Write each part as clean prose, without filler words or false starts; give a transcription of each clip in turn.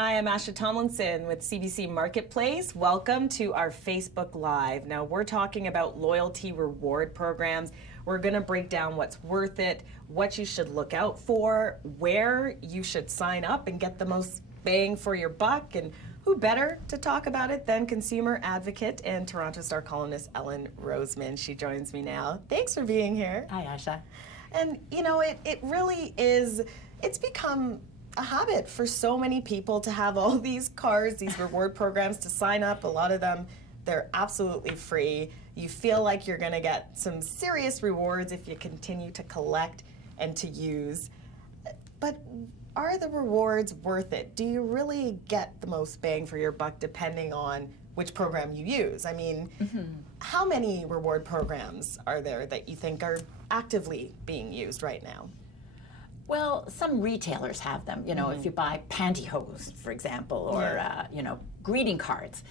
Hi, I'm Asha Tomlinson with CBC Marketplace. Welcome to our Facebook Live. Now, we're talking about loyalty reward programs. We're going to break down what's worth it, what you should look out for, where you should sign up and get the most bang for your buck, and who better to talk about it than consumer advocate and Toronto Star columnist Ellen Roseman. She joins me now. Thanks for being here. Hi, Asha. And you know, it really is, it's become a habit for so many people to have all these cards, these reward programs to sign up. A lot of them, they're absolutely free. You feel like you're going to get some serious rewards if you continue to collect and to use. But are the rewards worth it? Do you really get the most bang for your buck depending on which program you use? I mean, how many reward programs are there that you think are actively being used right now? Well, some retailers have them. You know, if you buy pantyhose, for example, or greeting cards,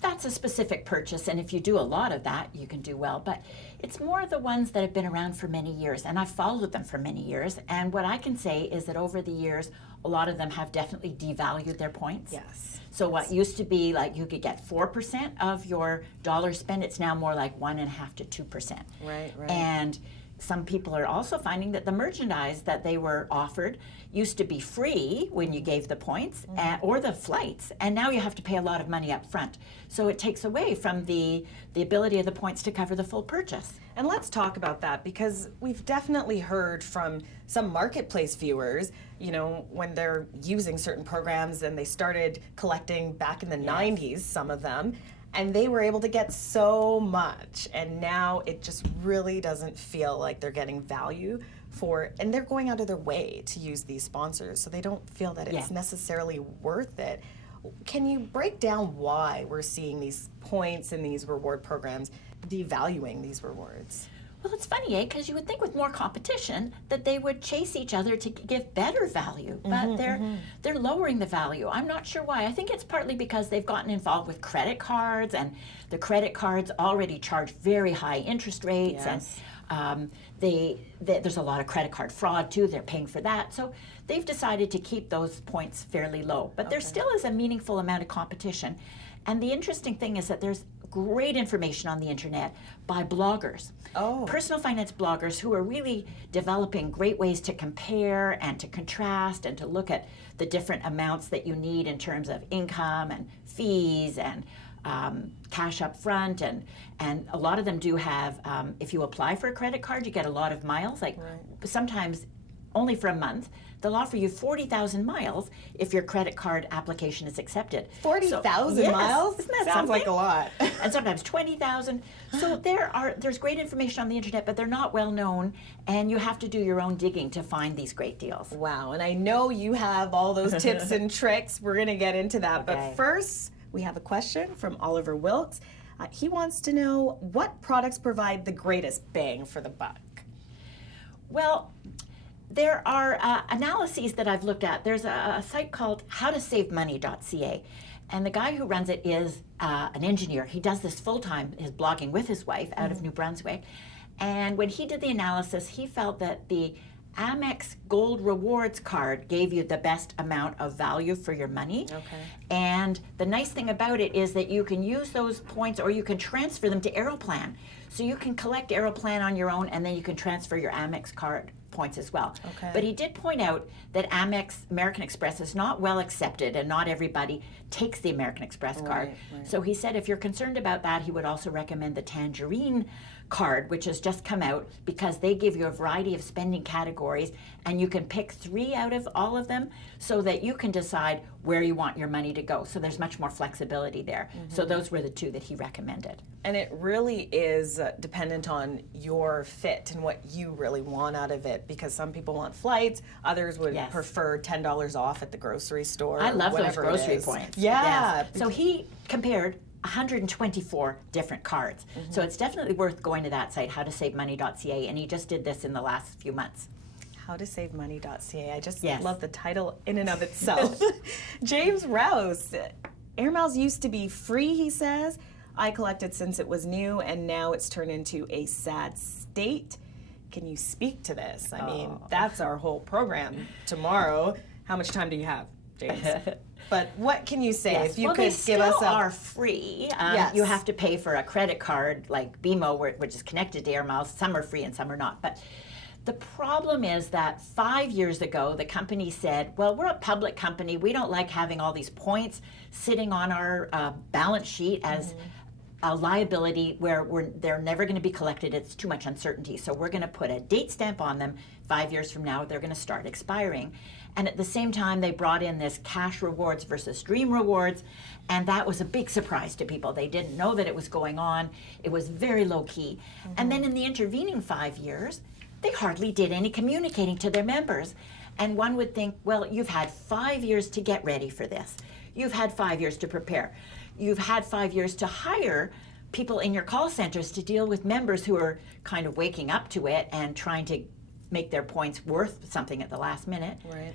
that's a specific purchase, and if you do a lot of that, you can do well. But it's more the ones that have been around for many years, and I've followed them for many years. And what I can say is that over the years, a lot of them have definitely devalued their points. Yes. So what used to be like you could get 4% of your dollar spent, it's now more like 1.5% to 2%. Right. And some people are also finding that the merchandise that they were offered used to be free when you gave the points or the flights, and now you have to pay a lot of money up front. So it takes away from the ability of the points to cover the full purchase. And let's talk about that, because we've definitely heard from some marketplace viewers, you know, when they're using certain programs and they started collecting back in the 90s, some of them, and they were able to get so much, and now it just really doesn't feel like they're getting value for, and they're going out of their way to use these sponsors, so they don't feel that it's necessarily worth it. Can you break down why we're seeing these points and these reward programs devaluing these rewards? Well, it's funny, because you would think with more competition that they would chase each other to give better value, but they're lowering the value. I'm not sure why. I think it's partly because they've gotten involved with credit cards, and the credit cards already charge very high interest rates, and there's a lot of credit card fraud too. They're paying for that, so they've decided to keep those points fairly low. But there still is a meaningful amount of competition, and the interesting thing is that there's great information on the internet by bloggers, personal finance bloggers who are really developing great ways to compare and to contrast and to look at the different amounts that you need in terms of income and fees and cash up front, and a lot of them do have, if you apply for a credit card, you get a lot of miles, like sometimes only for a month. They'll offer you 40,000 miles if your credit card application is accepted. 40,000 miles? Isn't that Sounds something? like a lot. And sometimes 20,000. So there's great information on the internet, but they're not well known, and you have to do your own digging to find these great deals. Wow, and I know you have all those tips and tricks. We're going to get into that. Okay. But first, we have a question from Oliver Wilkes. He wants to know, what products provide the greatest bang for the buck? Well, there are analyses that I've looked at. There's a site called howtosavemoney.ca, and the guy who runs it is an engineer. He does this full-time, his blogging with his wife out of New Brunswick. And when he did the analysis, he felt that the Amex Gold Rewards card gave you the best amount of value for your money. And the nice thing about it is that you can use those points, or you can transfer them to Aeroplan. So you can collect Aeroplan on your own, and then you can transfer your Amex card points as well. But he did point out that Amex American Express is not well accepted, and not everybody takes the American Express card. So he said if you're concerned about that, he would also recommend the Tangerine Card, which has just come out, because they give you a variety of spending categories, and you can pick 3 out of all of them so that you can decide where you want your money to go. So there's much more flexibility there. So those were the 2 that he recommended. And it really is dependent on your fit and what you really want out of it, because some people want flights, others would prefer $10 off at the grocery store. I love those grocery points. Yeah. So he compared 124 different cards. So it's definitely worth going to that site, howtosavemoney.ca, and he just did this in the last few months. Howtosavemoney.ca. I just love the title in and of itself. James Rouse, air miles used to be free, he says. I collected since it was new, and now it's turned into a sad state. Can you speak to this? I mean, that's our whole program tomorrow. How much time do you have? James. But what can you say? Yes. If you well, could they give us still a are free. Yes. You have to pay for a credit card like BMO, which is connected to Air Miles. Some are free and some are not. But the problem is that 5 years ago, the company said, well, we're a public company. We don't like having all these points sitting on our balance sheet as a liability where they're never going to be collected. It's too much uncertainty. So we're going to put a date stamp on them. 5 years from now, they're going to start expiring. And at the same time, they brought in this cash rewards versus dream rewards. And that was a big surprise to people. They didn't know that it was going on. It was very low key. And then in the intervening 5 years, they hardly did any communicating to their members. And one would think, well, you've had 5 years to get ready for this. You've had 5 years to prepare. You've had 5 years to hire people in your call centers to deal with members who are kind of waking up to it and trying to make their points worth something at the last minute. Right.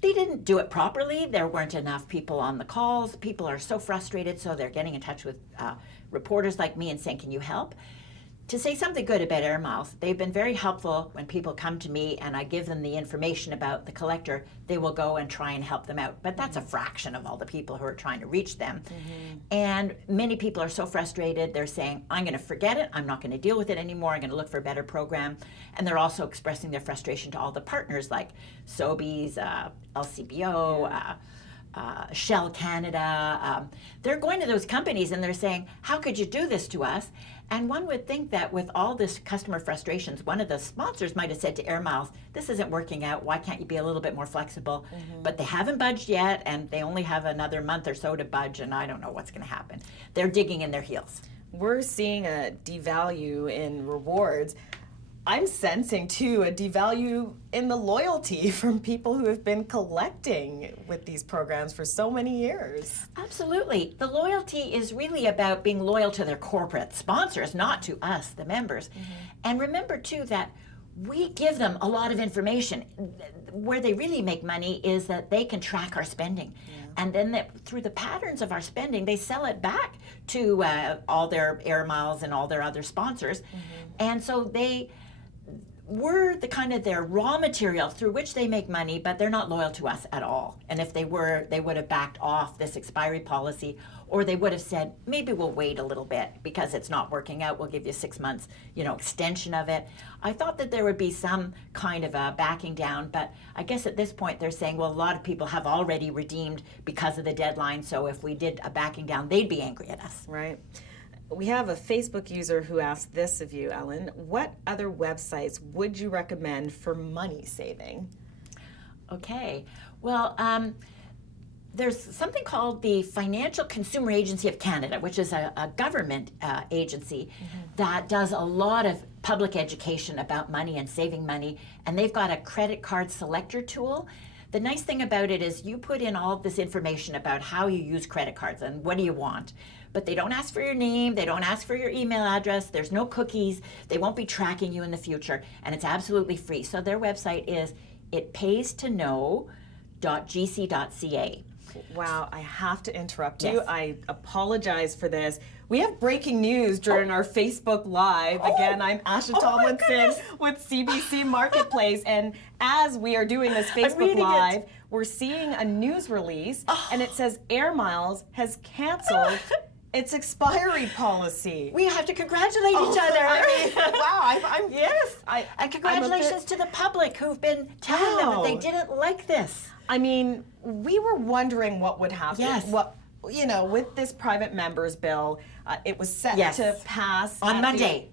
They didn't do it properly. There weren't enough people on the calls. People are so frustrated, so they're getting in touch with reporters like me and saying, can you help? To say something good about Air Miles, they've been very helpful when people come to me and I give them the information about the collector. They will go and try and help them out. But that's a fraction of all the people who are trying to reach them. And many people are so frustrated, they're saying, I'm going to forget it. I'm not going to deal with it anymore. I'm going to look for a better program. And they're also expressing their frustration to all the partners like Sobeys, LCBO, Shell Canada. They're going to those companies and they're saying, how could you do this to us? And one would think that with all this customer frustrations, one of the sponsors might have said to Air Miles, this isn't working out, why can't you be a little bit more flexible? But they haven't budged yet, and they only have another month or so to budge, and I don't know what's going to happen. They're digging in their heels. We're seeing a devalue in rewards. I'm sensing, too, a devalue in the loyalty from people who have been collecting with these programs for so many years. Absolutely. The loyalty is really about being loyal to their corporate sponsors, not to us, the members. And remember, too, that we give them a lot of information. Where they really make money is that they can track our spending. And then through the patterns of our spending, they sell it back to all their Air Miles and all their other sponsors. And so we're the kind of their raw material through which they make money, but they're not loyal to us at all. And if they were, they would have backed off this expiry policy, or they would have said, maybe we'll wait a little bit because it's not working out. We'll give you 6 months, extension of it. I thought that there would be some kind of a backing down, but I guess at this point they're saying, well, a lot of people have already redeemed because of the deadline. So if we did a backing down, they'd be angry at us. Right. We have a Facebook user who asked this of you, Ellen. What other websites would you recommend for money saving? Okay. Well, there's something called the Financial Consumer Agency of Canada, which is a government agency that does a lot of public education about money and saving money. And they've got a credit card selector tool. The nice thing about it is you put in all this information about how you use credit cards and what do you want. But they don't ask for your name, they don't ask for your email address, there's no cookies, they won't be tracking you in the future, and it's absolutely free. So their website is itpaystoKnow.gc.ca. Wow, I have to interrupt you. Yes. I apologize for this. We have breaking news during our Facebook Live. Again, I'm Asha Tomlinson with CBC Marketplace, and as we are doing this Facebook Live, we're seeing a news release, and it says Air Miles has canceled its expiry policy. We have to congratulate each other. I'm yes. And congratulations to the public who've been telling them that they didn't like this. I mean, we were wondering what would happen. Yes. With this private members bill, it was set to pass on Monday.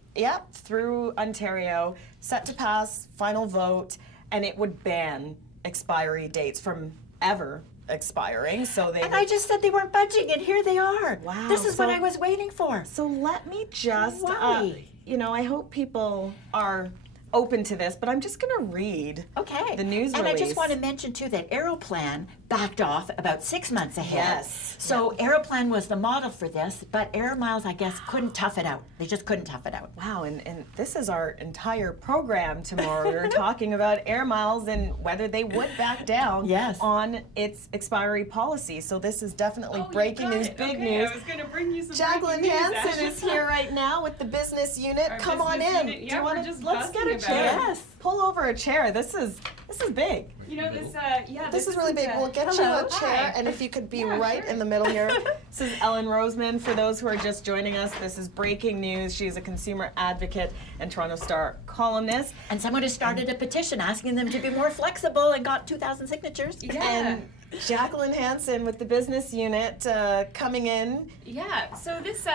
Through Ontario, set to pass, final vote, and it would ban expiry dates from ever expiring. And I just said they weren't budging, and here they are. Wow. This is what I was waiting for. So let me just, Why? I hope people are open to this, but I'm just going to read the news and release. I just want to mention, too, that Aeroplan backed off about 6 months ahead. Yes. So Aeroplan was the model for this, but Air Miles, I guess, couldn't tough it out. They just couldn't tough it out. Wow, and this is our entire program tomorrow. We're talking about Air Miles and whether they would back down on its expiry policy. So this is definitely breaking news, big news. I was going to bring you some Jacqueline breaking news, Hansen Asha. is here right now with the business unit. Come on in. Yeah, let's get a chair. Yes. Pull over a chair. This is big. You know, this, This is really big. We'll get you a chair, and if you could be right in the middle here. This is Ellen Roseman. For those who are just joining us, this is breaking news. She is a consumer advocate and Toronto Star columnist. And someone has started a petition asking them to be more flexible and got 2,000 signatures. Yeah. And Jacqueline Hansen with the business unit coming in. Yeah, so this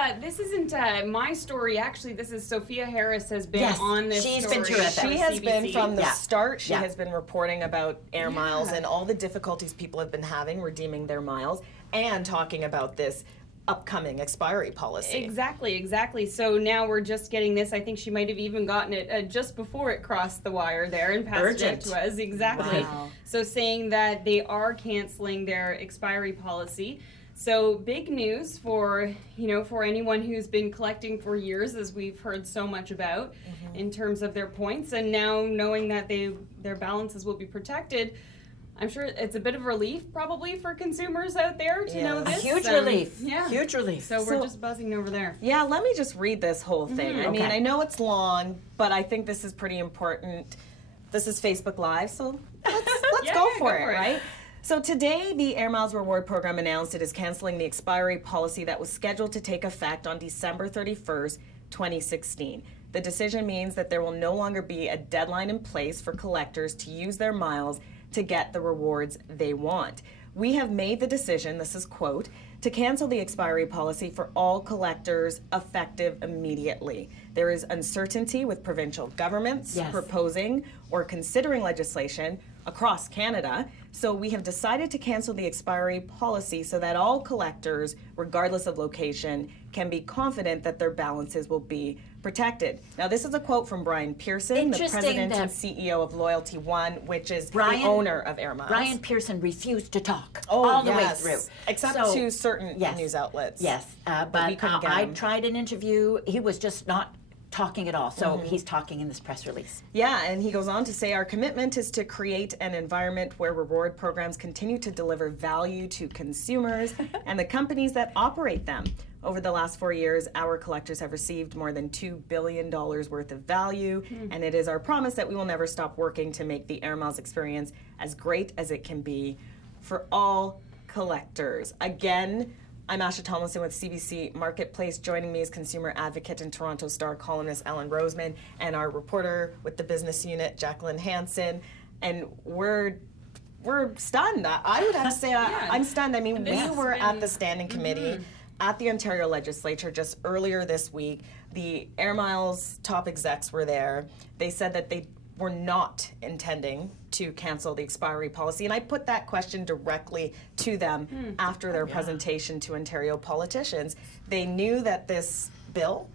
isn't my story. Actually, this is Sophia Harris has been on this she's story. been terrific. She has been from the Yeah. start. She Yeah. has been reporting about air miles and all the difficulties people have been having redeeming their miles and talking about this upcoming expiry policy. Exactly. So now we're just getting this. I think she might have even gotten it just before it crossed the wire there and passed Urgent. it to us. Exactly. Wow. So saying that they are canceling their expiry policy. So big news for anyone who's been collecting for years, as we've heard so much about in terms of their points, and now knowing that their balances will be protected. I'm sure it's a bit of relief probably for consumers out there to know this. Huge relief. Yeah. Huge relief. So we're just buzzing over there. Yeah, let me just read this whole thing. I mean, Okay. I know it's long, but I think this is pretty important. This is Facebook Live, so let's go for it, right? So today, the Air Miles Reward Program announced it is canceling the expiry policy that was scheduled to take effect on December 31st, 2016. The decision means that there will no longer be a deadline in place for collectors to use their miles to get the rewards they want. We have made the decision, this is quote, to cancel the expiry policy for all collectors effective immediately. There is uncertainty with provincial governments proposing or considering legislation across Canada, so we have decided to cancel the expiry policy so that all collectors, regardless of location, can be confident that their balances will be protected. Now, this is a quote from Brian Pearson, the president and CEO of Loyalty One, which is the owner of Air Miles. Brian Pearson refused to talk all the way through. Except to certain news outlets. Yes, but I tried an interview. He was just not talking at all. So he's talking in this press release. Yeah, and he goes on to say, our commitment is to create an environment where reward programs continue to deliver value to consumers and the companies that operate them. Over the last 4 years, our collectors have received more than $2 billion worth of value, and it is our promise that we will never stop working to make the Air Miles experience as great as it can be for all collectors. Again, I'm Asha Tomlinson with CBC Marketplace. Joining me is consumer advocate and Toronto Star columnist Ellen Roseman, and our reporter with the business unit, Jacqueline Hansen. And we're stunned. I would have to say I'm stunned. I mean, we were at the standing committee at the Ontario Legislature just earlier this week. The Air Miles top execs were there. They said that they were not intending to cancel the expiry policy. And I put that question directly to them after their presentation to Ontario politicians. They knew that this bill,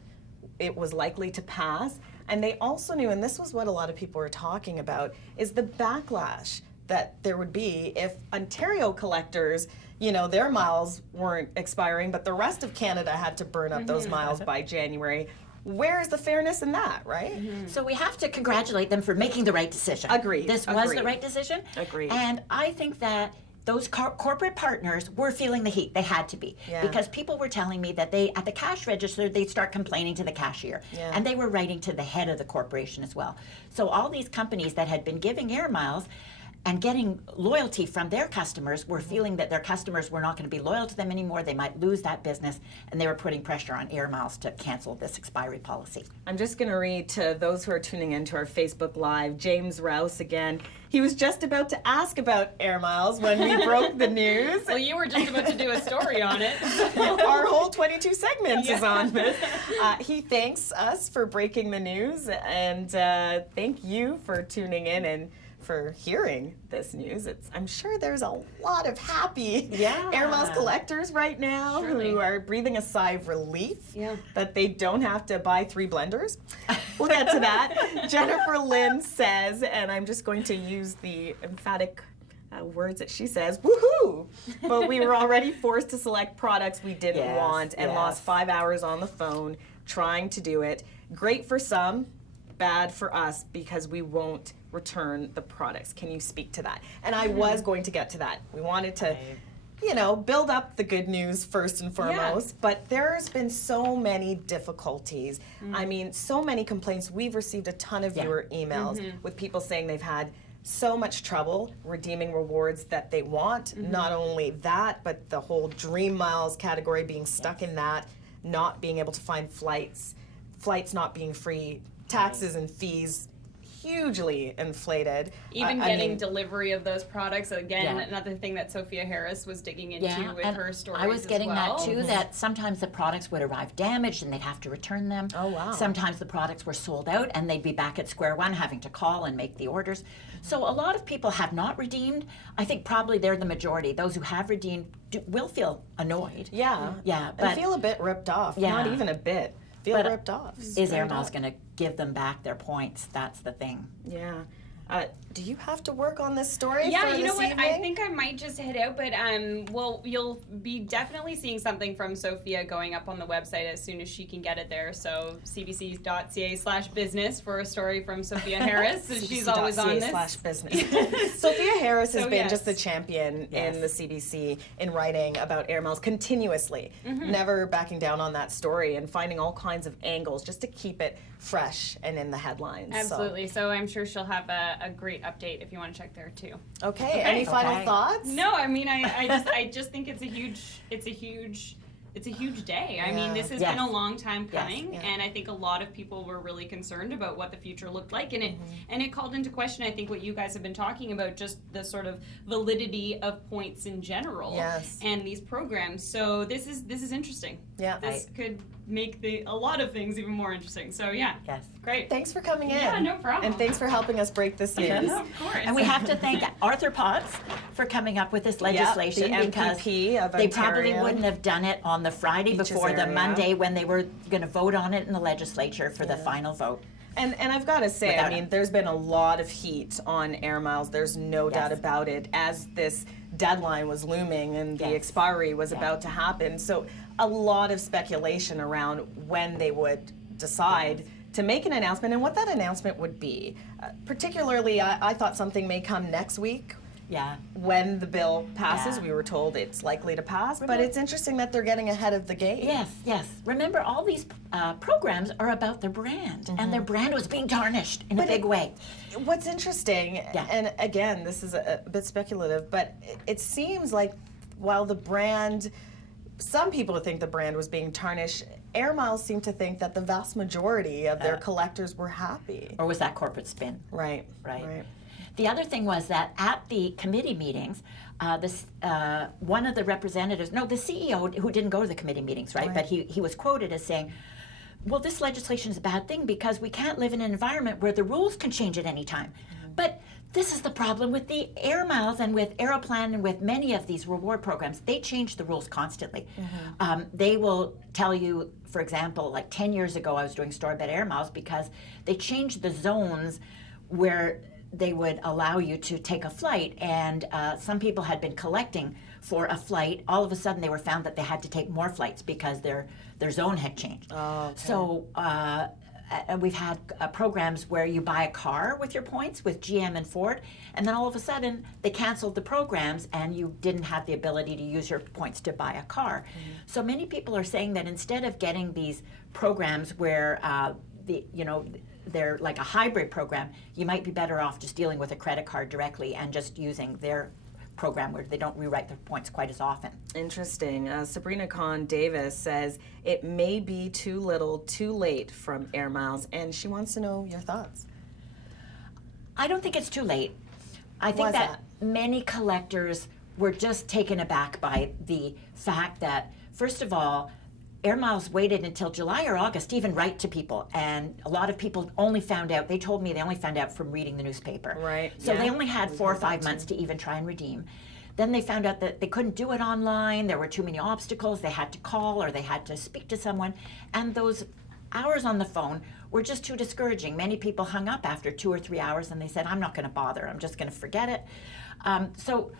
it was likely to pass. And they also knew, and this was what a lot of people were talking about, is the backlash that there would be if Ontario collectors, their miles weren't expiring, but the rest of Canada had to burn up those miles by January. Where is the fairness in that, right? So we have to congratulate them for making the right decision. Agreed. This was the right decision. Agreed. And I think that those corporate partners were feeling the heat. They had to be. Because people were telling me that at the cash register, they'd start complaining to the cashier. And they were writing to the head of the corporation as well. So all these companies that had been giving air miles and getting loyalty from their customers were feeling that their customers were not going to be loyal to them anymore. They might lose that business, and they were putting pressure on Air Miles to cancel this expiry policy. I'm just going to read to those who are tuning into our Facebook Live, James Rouse again. He was just about to ask about Air Miles when we broke the news. Well, you were just about to do a story on it. Our whole 22 segments is on this. He thanks us for breaking the news, and thank you for tuning in and for hearing this news. I'm sure there's a lot of happy Air Miles collectors right now who are breathing a sigh of relief that they don't have to buy 3 blenders. We'll get to that. Jennifer Lynn says, and I'm just going to use the emphatic words that she says, woohoo! But we were already forced to select products we didn't want and lost 5 hours on the phone trying to do it. Great for some, bad for us because we won't return the products. Can you speak to that? And I was going to get to that. We wanted to build up the good news first and foremost, but there's been so many difficulties. I mean, so many complaints. We've received a ton of viewer emails with people saying they've had so much trouble redeeming rewards that they want. Not only that, but the whole Dream Miles category, being stuck in that, not being able to find flights not being free, taxes and fees hugely inflated. Even getting delivery of those products, again, another thing that Sophia Harris was digging into with her stories. I was getting that too, that sometimes the products would arrive damaged and they'd have to return them. Oh, wow. Sometimes the products were sold out and they'd be back at square one having to call and make the orders. So a lot of people have not redeemed. I think probably they're the majority. Those who have redeemed will feel annoyed. Yeah. Yeah. And feel a bit ripped off. Yeah. Not even a bit. Feel ripped off. Is Air Miles going to give them back their points? That's the thing. Yeah. Do you have to work on this story? Yeah, for you know this what? evening? I think I might just head out, but you'll be definitely seeing something from Sophia going up on the website as soon as she can get it there. So cbc.ca/business for a story from Sophia Harris. She's always on this. /business. Sophia Harris has been yes. just the champion in the CBC in writing about Air Miles continuously, never backing down on that story and finding all kinds of angles just to keep it fresh and in the headlines. Absolutely. So I'm sure she'll have a great update if you want to check there too. Okay. Any final thoughts? No, I mean I just think it's a huge day. I mean, this has been a long time coming, and I think a lot of people were really concerned about what the future looked like, and it called into question, I think, what you guys have been talking about, just the sort of validity of points in general, and these programs. So this is interesting. Yeah, this could make a lot of things even more interesting. So great. Thanks for coming in. Yeah, no problem. And thanks for helping us break this news. Of course. And we have to thank Arthur Potts for coming up with this legislation, the because MPP of they Ontario. probably wouldn't have done it on the Friday Beaches before the area. Monday when they were going to vote on it in the legislature for the final vote. And I've got to say, Without I mean, there's been a lot of heat on Air Miles. There's no doubt about it, as this deadline was looming and the expiry was about to happen. So a lot of speculation around when they would decide to make an announcement and what that announcement would be. Particularly, I thought something may come next week. Yeah. When the bill passes, we were told it's likely to pass, but it's interesting that they're getting ahead of the game. Yes. Remember, all these programs are about their brand, and their brand was being tarnished in a big way. What's interesting, and again, this is a bit speculative, but it seems like while the brand, some people think the brand was being tarnished, Air Miles seem to think that the vast majority of their collectors were happy. Or was that corporate spin? Right. The other thing was that at the committee meetings, one of the representatives, the CEO who didn't go to the committee meetings, right? But he was quoted as saying, well, this legislation is a bad thing because we can't live in an environment where the rules can change at any time. But this is the problem with the Air Miles and with Aeroplan and with many of these reward programs. They change the rules constantly. They will tell you, for example, like 10 years ago, I was doing store-bought Air Miles because they changed the zones where they would allow you to take a flight, and some people had been collecting for a flight. All of a sudden, they were found that they had to take more flights because their zone had changed. So and we've had programs where you buy a car with your points with GM and Ford, and then all of a sudden they canceled the programs and you didn't have the ability to use your points to buy a car. So many people are saying that instead of getting these programs where they're like a hybrid program, you might be better off just dealing with a credit card directly and just using their program where they don't rewrite their points quite as often. Interesting. Sabrina Kahn Davis says it may be too little too late from Air Miles, and she wants to know your thoughts. I don't think it's too late. I think that many collectors were just taken aback by the fact that, first of all, Air Miles waited until July or August to even write to people, and a lot of people only found out, they told me they only found out from reading the newspaper. Right. So they only had 4 or 5 months to even try and redeem. Then they found out that they couldn't do it online, there were too many obstacles, they had to call or they had to speak to someone, and those hours on the phone were just too discouraging. Many people hung up after 2 or 3 hours and they said, I'm not going to bother, I'm just going to forget it. So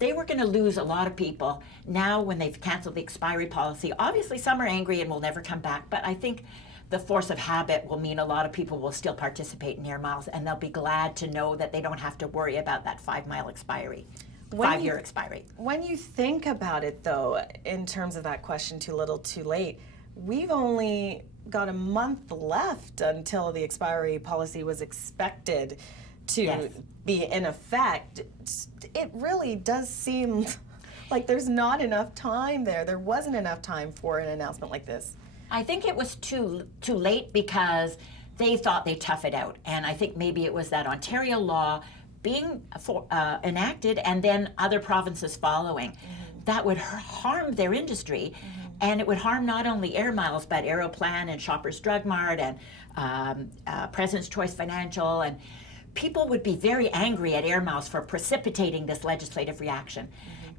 they were going to lose a lot of people now when they've canceled the expiry policy. Obviously, some are angry and will never come back, but I think the force of habit will mean a lot of people will still participate in Air Miles, and they'll be glad to know that they don't have to worry about that 5-mile expiry. 5-year expiry. When you think about it, though, in terms of that question, too little, too late, we've only got a month left until the expiry policy was expected to be in effect. It really does seem like there's not enough time there. There wasn't enough time for an announcement like this. I think it was too late because they thought they'd tough it out. And I think maybe it was that Ontario law being enacted and then other provinces following. That would harm their industry, and it would harm not only Air Miles, but Aeroplan and Shoppers Drug Mart and President's Choice Financial, and people would be very angry at Air Miles for precipitating this legislative reaction.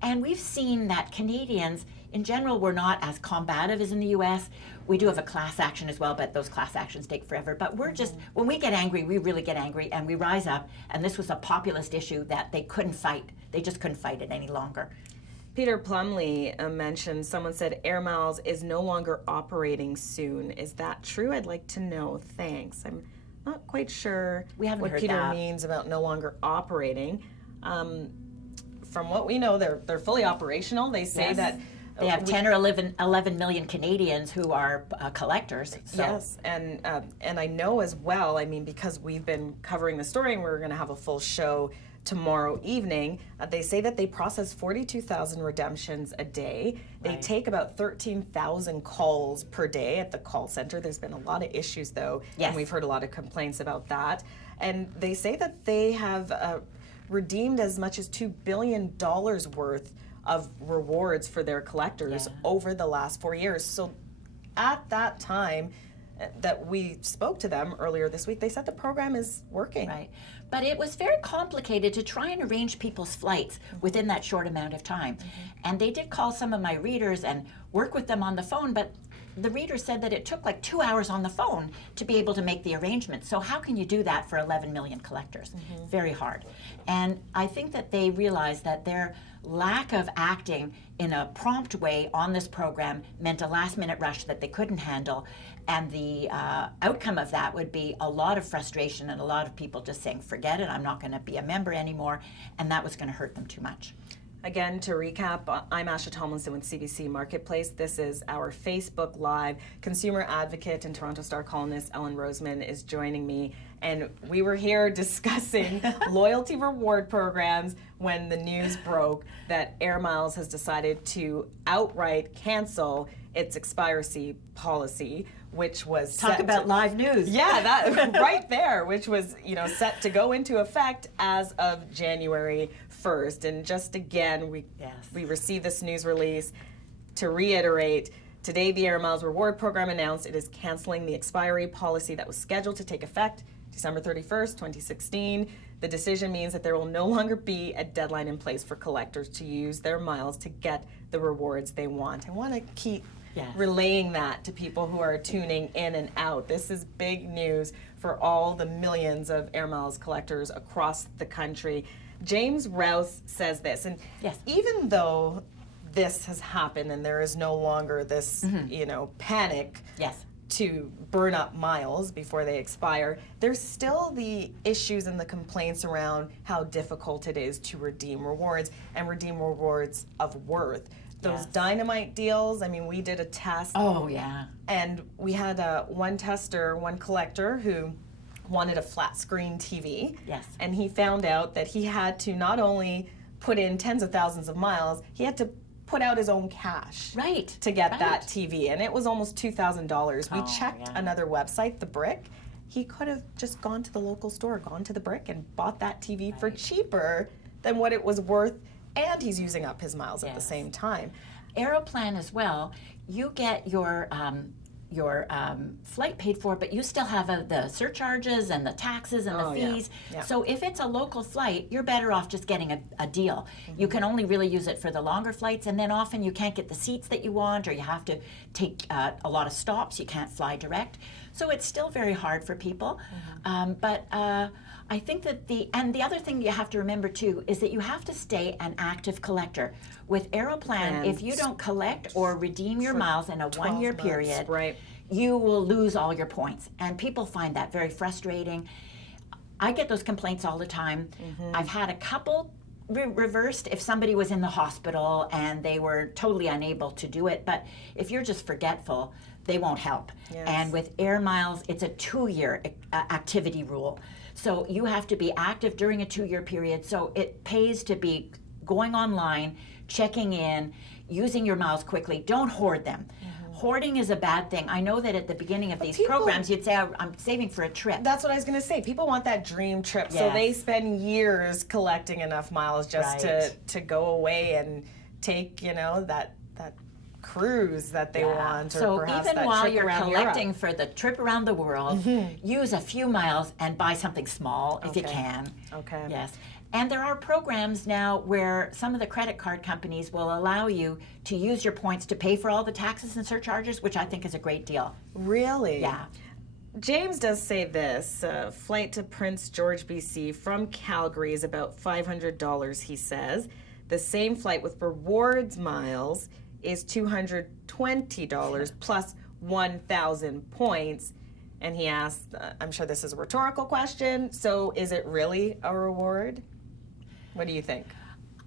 And we've seen that Canadians, in general, were not as combative as in the U.S. We do have a class action as well, but those class actions take forever. But we're just, when we get angry, we really get angry, and we rise up. And this was a populist issue that they couldn't fight. They just couldn't fight it any longer. Peter Plumley mentioned, someone said Air Miles is no longer operating soon. Is that true? I'd like to know. Thanks. I'm not quite sure what Peter means about no longer operating. From what we know, they're fully operational. They say that they have 10 or 11 million Canadians who are collectors. So. Yes, and I know as well, I mean, because we've been covering the story and we're going to have a full show tomorrow evening, they say that they process 42,000 redemptions a day. They take about 13,000 calls per day at the call center. There's been a lot of issues, though, and we've heard a lot of complaints about that. And they say that they have redeemed as much as $2 billion worth of rewards for their collectors over the last 4 years. So at that time that we spoke to them earlier this week, they said the program is working. Right. But it was very complicated to try and arrange people's flights within that short amount of time. And they did call some of my readers and work with them on the phone, but the reader said that it took like 2 hours on the phone to be able to make the arrangement. So how can you do that for 11 million collectors? Very hard. And I think that they realized that their lack of acting in a prompt way on this program meant a last-minute rush that they couldn't handle. And the outcome of that would be a lot of frustration and a lot of people just saying, forget it, I'm not going to be a member anymore. And that was going to hurt them too much. Again, to recap, I'm Asha Tomlinson with CBC Marketplace. This is our Facebook Live. Consumer advocate and Toronto Star columnist Ellen Roseman is joining me. And we were here discussing loyalty reward programs when the news broke that Air Miles has decided to outright cancel its expiry policy, which was talk about live news. Yeah, that right there, which was set to go into effect as of January 1st. And just again, we received this news release to reiterate. Today, the Air Miles Reward Program announced it is canceling the expiry policy that was scheduled to take effect December 31st, 2016. The decision means that there will no longer be a deadline in place for collectors to use their miles to get the rewards they want. I want to keep relaying that to people who are tuning in and out. This is big news for all the millions of Air Miles collectors across the country. James Rouse says this, and even though this has happened and there is no longer this, panic to burn up miles before they expire, there's still the issues and the complaints around how difficult it is to redeem rewards and redeem rewards of worth. Those dynamite deals, I mean, we did a test. Oh, yeah. And we had one collector who wanted a flat screen TV. Yes. And he found out that he had to not only put in tens of thousands of miles, he had to put out his own cash to get that TV. And it was almost $2,000. We checked another website, The Brick. He could have just gone to the local store, gone to The Brick, and bought that TV for cheaper than what it was worth, and he's using up his miles at the same time. Aeroplan as well, you get your flight paid for, but you still have the surcharges and the taxes and the fees. Yeah. So if it's a local flight, you're better off just getting a deal. You can only really use it for the longer flights, and then often you can't get the seats that you want, or you have to take a lot of stops. You can't fly direct. So it's still very hard for people. But I think that the other thing you have to remember too is that you have to stay an active collector. With Aeroplan, if you don't collect or redeem your miles in a 1 year period, you will lose all your points. And people find that very frustrating. I get those complaints all the time. I've had a couple reversed if somebody was in the hospital and they were totally unable to do it. But if you're just forgetful, they won't help. Yes. And with air miles, it's a 2-year activity rule. So you have to be active during a 2-year period. So it pays to be going online, checking in, using your miles quickly. Don't hoard them. Hoarding is a bad thing. I know that at the beginning of these programs, you'd say, I'm saving for a trip. That's what I was going to say. People want that dream trip, so they spend years collecting enough miles just to go away and take, that cruise that they want, or so perhaps even that while trip you're around collecting Europe. for the trip around the world, use a few miles and buy something small if you can. Okay. Yes. And there are programs now where some of the credit card companies will allow you to use your points to pay for all the taxes and surcharges, which I think is a great deal. Really? Yeah. James does say this, flight to Prince George, BC from Calgary is about $500, he says. The same flight with rewards miles is $220 plus 1,000 points. And he asked, I'm sure this is a rhetorical question, so is it really a reward? What do you think?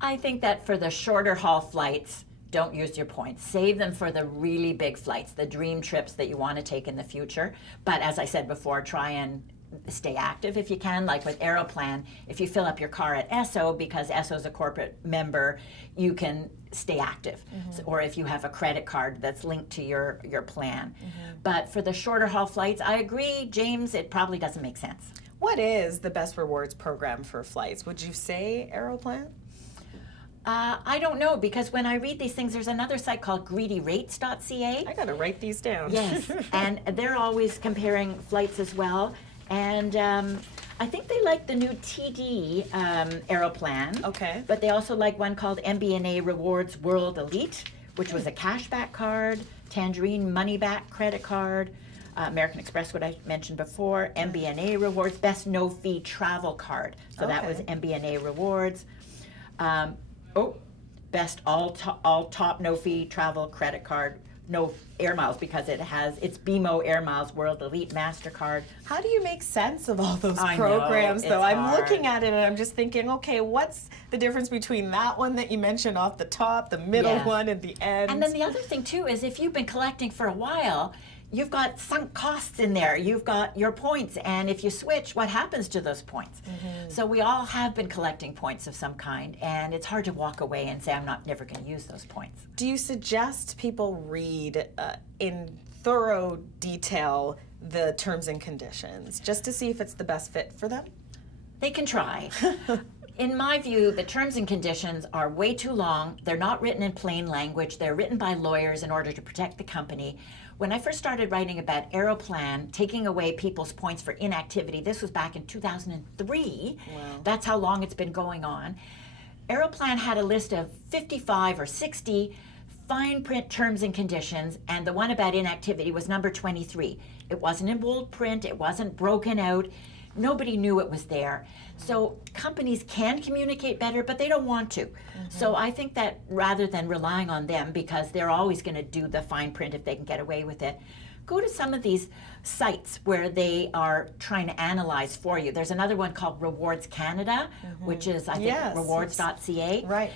I think that for the shorter haul flights, don't use your points. Save them for the really big flights, the dream trips that you want to take in the future. But as I said before, try and stay active if you can. Like with Aeroplan, if you fill up your car at Esso, because Esso is a corporate member, you can stay active. So, or if you have a credit card that's linked to your plan. But for the shorter haul flights, I agree, James, it probably doesn't make sense. What is the best rewards program for flights? Would you say Aeroplan? I don't know, because when I read these things, there's another site called greedyrates.ca. I gotta write these down. Yes, and they're always comparing flights as well. And I think they like the new TD Aeroplan. Okay. But they also like one called MBNA Rewards World Elite, which was a cashback card, Tangerine money back credit card, American Express, what I mentioned before, MBNA Rewards, Best No Fee Travel Card. So that was MBNA Rewards. Best all top no fee travel credit card, no air miles, because it's BMO Air Miles World Elite MasterCard. How do you make sense of all those I know, programs, though? it's I'm hard. looking at it and I'm just thinking, okay, what's the difference between that one that you mentioned off the top, the middle Yes. one, and the end? And then the other thing too is if you've been collecting for a while, you've got sunk costs in there. You've got your points, and if you switch, what happens to those points? So we all have been collecting points of some kind, and it's hard to walk away and say, I'm never going to use those points. Do you suggest people read in thorough detail the terms and conditions just to see if it's the best fit for them? They can try. In my view, the terms and conditions are way too long. They're not written in plain language. They're written by lawyers in order to protect the company. When I first started writing about Aeroplan taking away people's points for inactivity, this was back in 2003. Wow. That's how long it's been going on. Aeroplan had a list of 55 or 60 fine print terms and conditions, and the one about inactivity was number 23. It wasn't in bold print, it wasn't broken out. Nobody knew it was there. So companies can communicate better, but they don't want to. So I think that rather than relying on them, because they're always going to do the fine print if they can get away with it, go to some of these sites where they are trying to analyze for you. There's another one called Rewards Canada, which is, I think, rewards.ca. Right.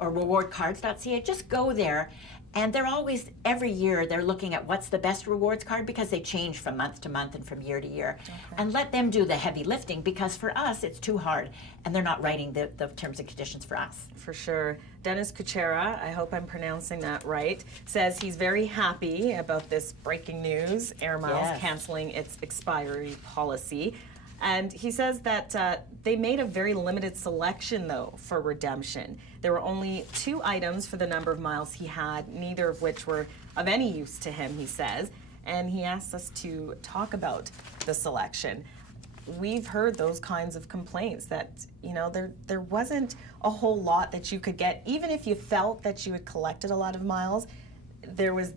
Or rewardcards.ca. Just go there. And they're always, every year, they're looking at what's the best rewards card, because they change from month to month and from year to year. And let them do the heavy lifting, because for us, it's too hard. And they're not writing the terms and conditions for us. For sure. Dennis Kuchera, I hope I'm pronouncing that right, says he's very happy about this breaking news, Air Miles canceling its expiry policy. And he says that they made a very limited selection, though, for redemption. There were only 2 items for the number of miles he had, neither of which were of any use to him, he says. And he asks us to talk about the selection. We've heard those kinds of complaints that, there wasn't a whole lot that you could get. Even if you felt that you had collected a lot of miles, there was,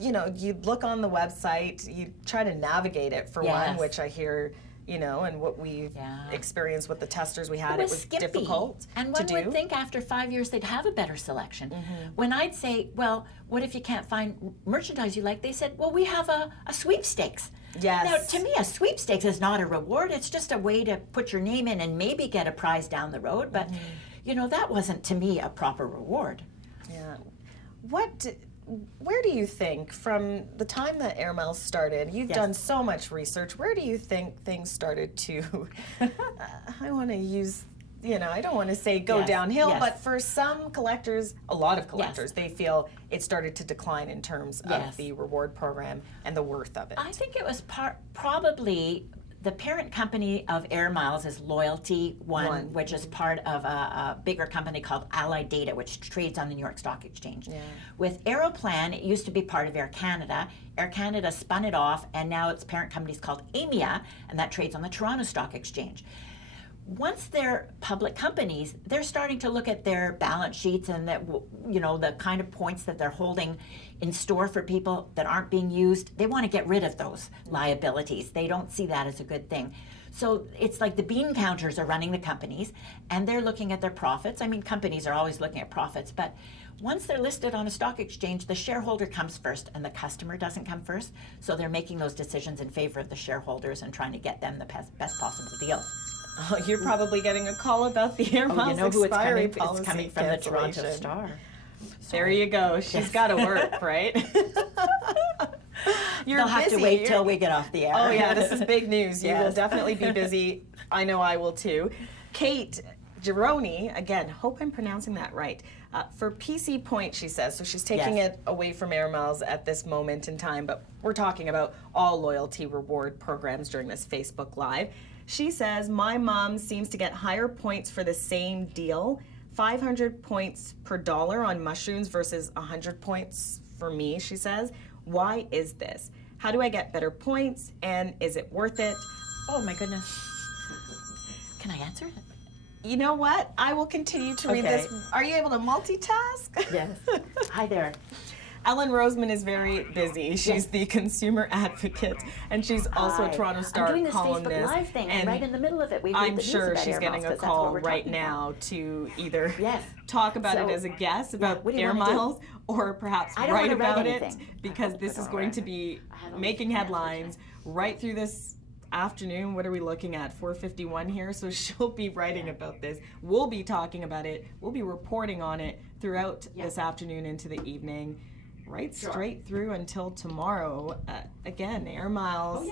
you'd look on the website, you'd try to navigate it for one, which I hear, and what we experienced with the testers we had, it was skimpy. difficult and to do. one would think after 5 years they'd have a better selection. When I'd say, well, what if you can't find merchandise you like? They said, well, we have a sweepstakes. Yes. Now, to me, a sweepstakes is not a reward. It's just a way to put your name in and maybe get a prize down the road. But that wasn't to me a proper reward. Yeah. Where do you think, from the time that Air Miles started, you've done so much research, where do you think things started to, I want to use, I don't want to say go downhill, but for some collectors, a lot of collectors, they feel it started to decline in terms of the reward program and the worth of it? I think it was probably the parent company of Air Miles is Loyalty One, which is part of a bigger company called Allied Data, which trades on the New York Stock Exchange. Yeah. With Aeroplan, it used to be part of Air Canada. Air Canada spun it off, and now its parent company is called AMIA, and that trades on the Toronto Stock Exchange. Once they're public companies, they're starting to look at their balance sheets and that, the kind of points that they're holding in store for people that aren't being used. They want to get rid of those liabilities. They don't see that as a good thing. So it's like the bean counters are running the companies, and they're looking at their profits. I mean, companies are always looking at profits, but once they're listed on a stock exchange, the shareholder comes first and the customer doesn't come first. So they're making those decisions in favor of the shareholders and trying to get them the best possible deals. Oh, you're probably getting a call about the Air Miles expiry policy. It's coming from the Toronto Star. There you go. She's got to work, right? They'll have to wait till we get off the air. Oh yeah, this is big news. You will definitely be busy. I know I will too. Kate Gironi, again, hope I'm pronouncing that right. For PC Point, she says, so she's taking it away from Air Miles at this moment in time, but we're talking about all loyalty reward programs during this Facebook Live. She says, my mom seems to get higher points for the same deal, 500 points per dollar on mushrooms versus 100 points for me, she says. Why is this? How do I get better points, and is it worth it? Oh my goodness. Can I answer it? You know what? I will continue to read this. Are you able to multitask? Yes. Hi there. Ellen Roseman is very busy. She's the consumer advocate, and she's also a Toronto Star columnist. I'm doing this Facebook Live thing, and right in the middle of it, I'm sure she's getting a call right now to either talk about it as a guest about Air Miles, or perhaps write about it, because this is going to be making headlines right through this afternoon. What are we looking at? 4:51 here. So she'll be writing about this. We'll be talking about it. We'll be reporting on it throughout this afternoon into the evening. Right straight through until tomorrow. Again, Air Miles,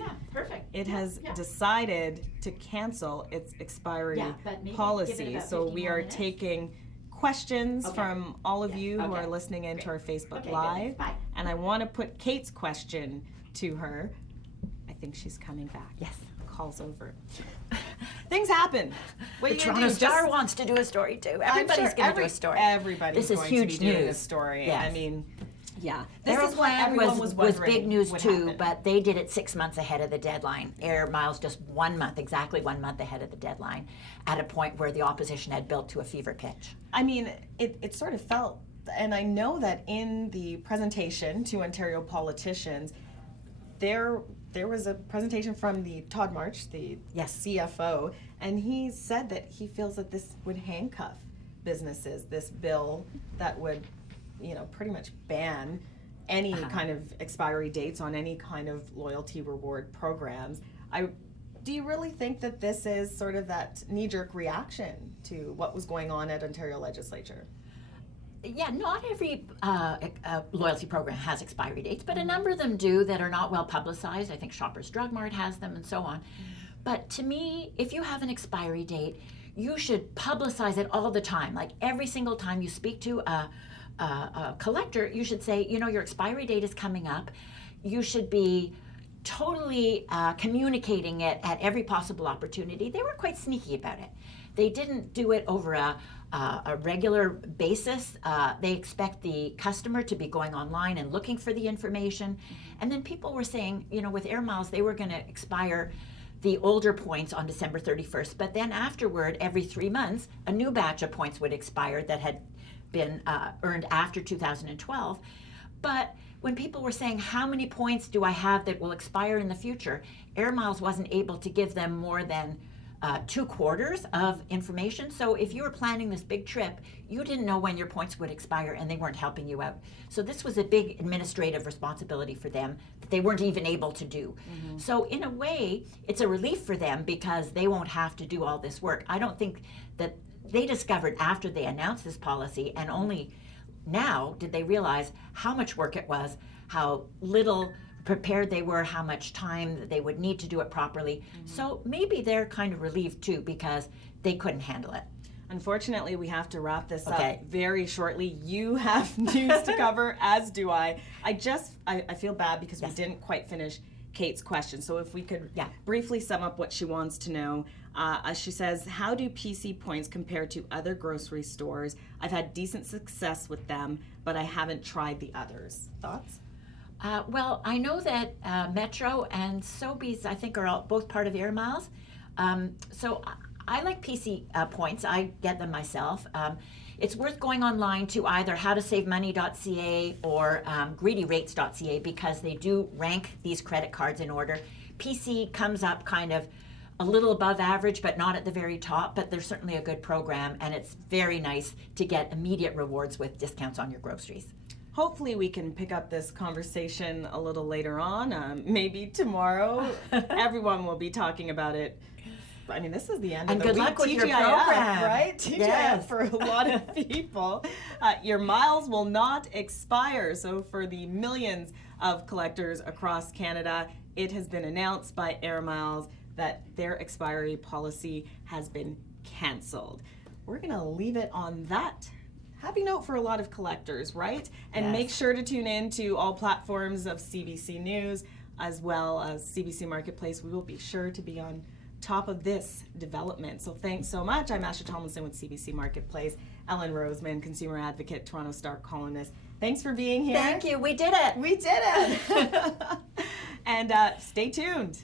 it has decided to cancel its expiry policy. So we are taking questions from all of you who are listening into our Facebook Live. And I want to put Kate's question to her. I think she's coming back. Yes. Call's over. Things happen. The Toronto Star wants to do a story too. Everybody's going to do a story. Everybody's this is going huge to be doing news. a story. Yes. I mean, This is what everyone was big news too, happen. But they did it 6 months ahead of the deadline. Air Miles just 1 month, exactly 1 month ahead of the deadline, at a point where the opposition had built to a fever pitch. I mean, it sort of felt, and I know that in the presentation to Ontario politicians, there was a presentation from the Todd March, the CFO, and he said that he feels that this would handcuff businesses, this bill that would, pretty much ban any kind of expiry dates on any kind of loyalty reward programs. Do you really think that this is sort of that knee-jerk reaction to what was going on at Ontario Legislature? Yeah, not every loyalty program has expiry dates, but a number of them do that are not well publicized. I think Shoppers Drug Mart has them and so on. But to me, if you have an expiry date, you should publicize it all the time. Like every single time you speak to a collector, you should say, your expiry date is coming up. You should be totally communicating it at every possible opportunity. They were quite sneaky about it. They didn't do it over a regular basis. They expect the customer to be going online and looking for the information. And then people were saying, with Air Miles, they were going to expire the older points on December 31st. But then afterward, every 3 months, a new batch of points would expire that had been earned after 2012. But when people were saying, how many points do I have that will expire in the future, Air Miles wasn't able to give them more than 2 quarters of information. So if you were planning this big trip, you didn't know when your points would expire, and they weren't helping you out. So this was a big administrative responsibility for them that they weren't even able to do. So in a way, it's a relief for them because they won't have to do all this work. I don't think that they discovered after they announced this policy, and only now did they realize how much work it was, how little prepared they were, how much time that they would need to do it properly. So maybe they're kind of relieved too, because they couldn't handle it. Unfortunately, we have to wrap this Okay. up very shortly. You have news to cover, as do I. I feel bad because we didn't quite finish Kate's question. So if we could briefly sum up what she wants to know. She says, how do PC points compare to other grocery stores? I've had decent success with them, but I haven't tried the others. Thoughts? Well, I know that Metro and Sobeys, I think, are both part of Air Miles. So I like PC points. I get them myself. It's worth going online to either howtosavemoney.ca or greedyrates.ca, because they do rank these credit cards in order. PC comes up kind of a little above average, but not at the very top, but they're certainly a good program, and it's very nice to get immediate rewards with discounts on your groceries. Hopefully we can pick up this conversation a little later on, maybe tomorrow. Everyone will be talking about it. I mean, this is the end of the week. And good luck with your TGIF, program. right? TGIF Yes. for a lot of people. Your miles will not expire. So for the millions of collectors across Canada, it has been announced by Air Miles that their expiry policy has been canceled. We're going to leave it on that happy note for a lot of collectors, right? And Yes. make sure to tune in to all platforms of CBC News as well as CBC Marketplace. We will be sure to be on top of this development. So thanks so much. I'm Asha Tomlinson with CBC Marketplace. Ellen Roseman, consumer advocate, Toronto Star columnist. Thanks for being here. Thank you. We did it. We did it. And stay tuned.